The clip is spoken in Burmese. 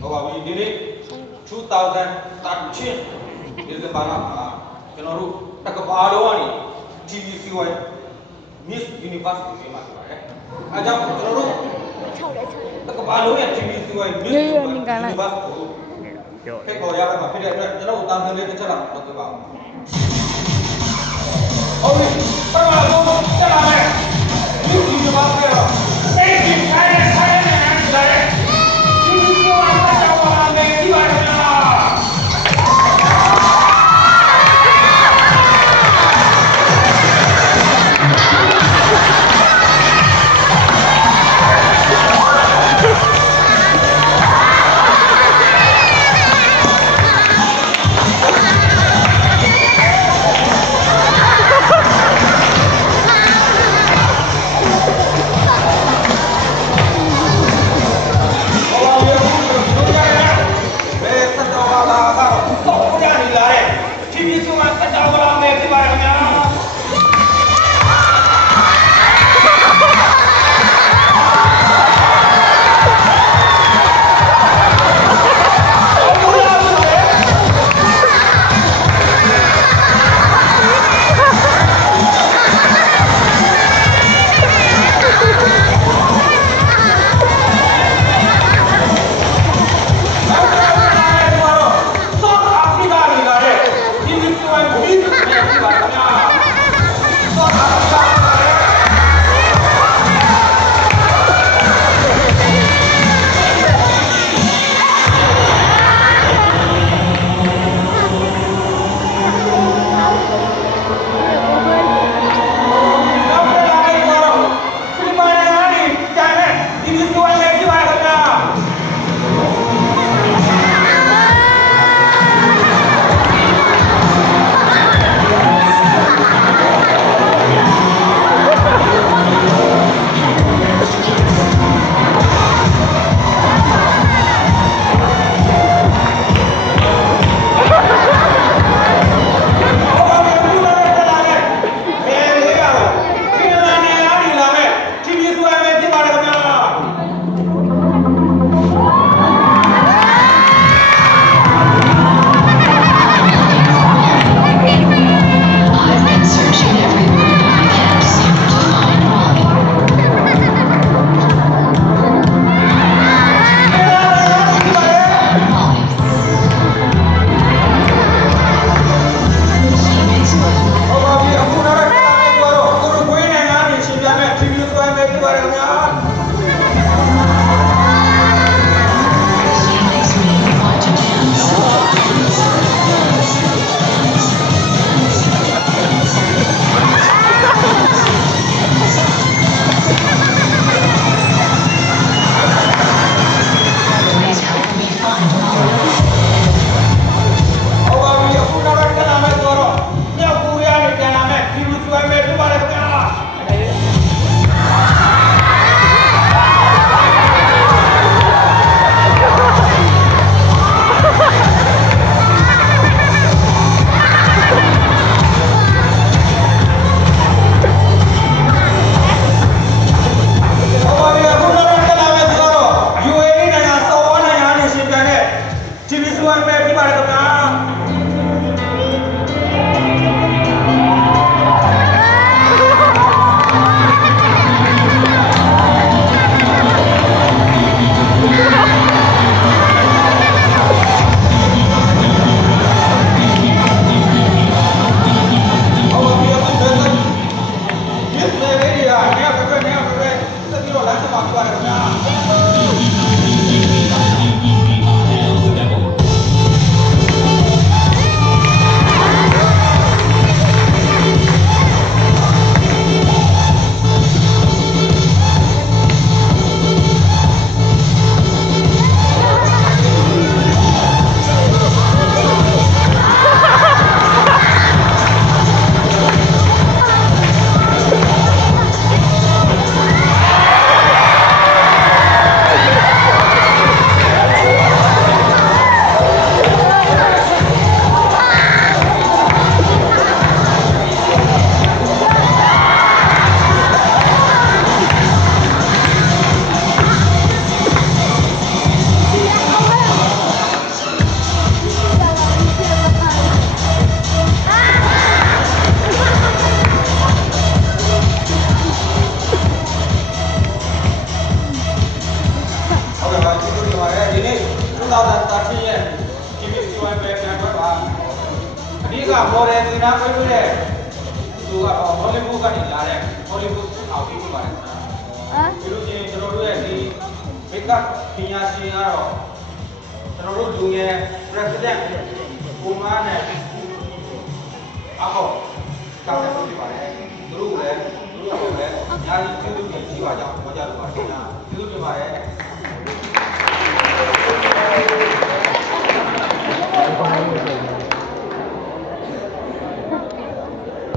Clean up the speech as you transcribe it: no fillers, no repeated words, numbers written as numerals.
ဟုတ်ပါပြီဒီနေ့2013ဒီဇင်ဘာလမှာကျွန်တော်တို့တကဘာလုံးကနေ TVCY Miss Universe ကိုမှာဖြစ်ပါတယ်အဲကြောင့်ကျွန်တော်တို့တကဘာလုံးရဲ့ TVCY Miss Universe ကိုဖိတ်ခေါ်ရမှာဖြစ်တဲ့အတွက်ကျွန်တော်တို့တာဝန်လေးတစ်ချက်လောက်လုပ်ပေးပါဦးဟုတ်ပြီပထမဆုံးတက်လာမယ် Miss Universe ကတော့စိတ်ကြီးဆိုင်နဲ့လာတယ်ဒီလိုကတော့ဘာလဲဒီပါလား ကတော့ဟောလီဝုဒ်ကနေလာတဲ့ဟောလီဝုဒ်အောင်ပြီးဖြစ်ပါတယ်ဒီလိုချင်းကျွန်တော်တို့ရဲ့ဒီမိကပညာရှင်ကတော့ကျွန်တော်တို့လူငယ် president ကိုမားနဲ့အခုကောက်တယ်ဖြစ်ပါတယ်သူတို့လည်းညာကြီးပြုလုပ်နေရှိပါကြောင်းပြောကြလို့ပါခင်ဗျာပြုလုပ်နေပါတယ်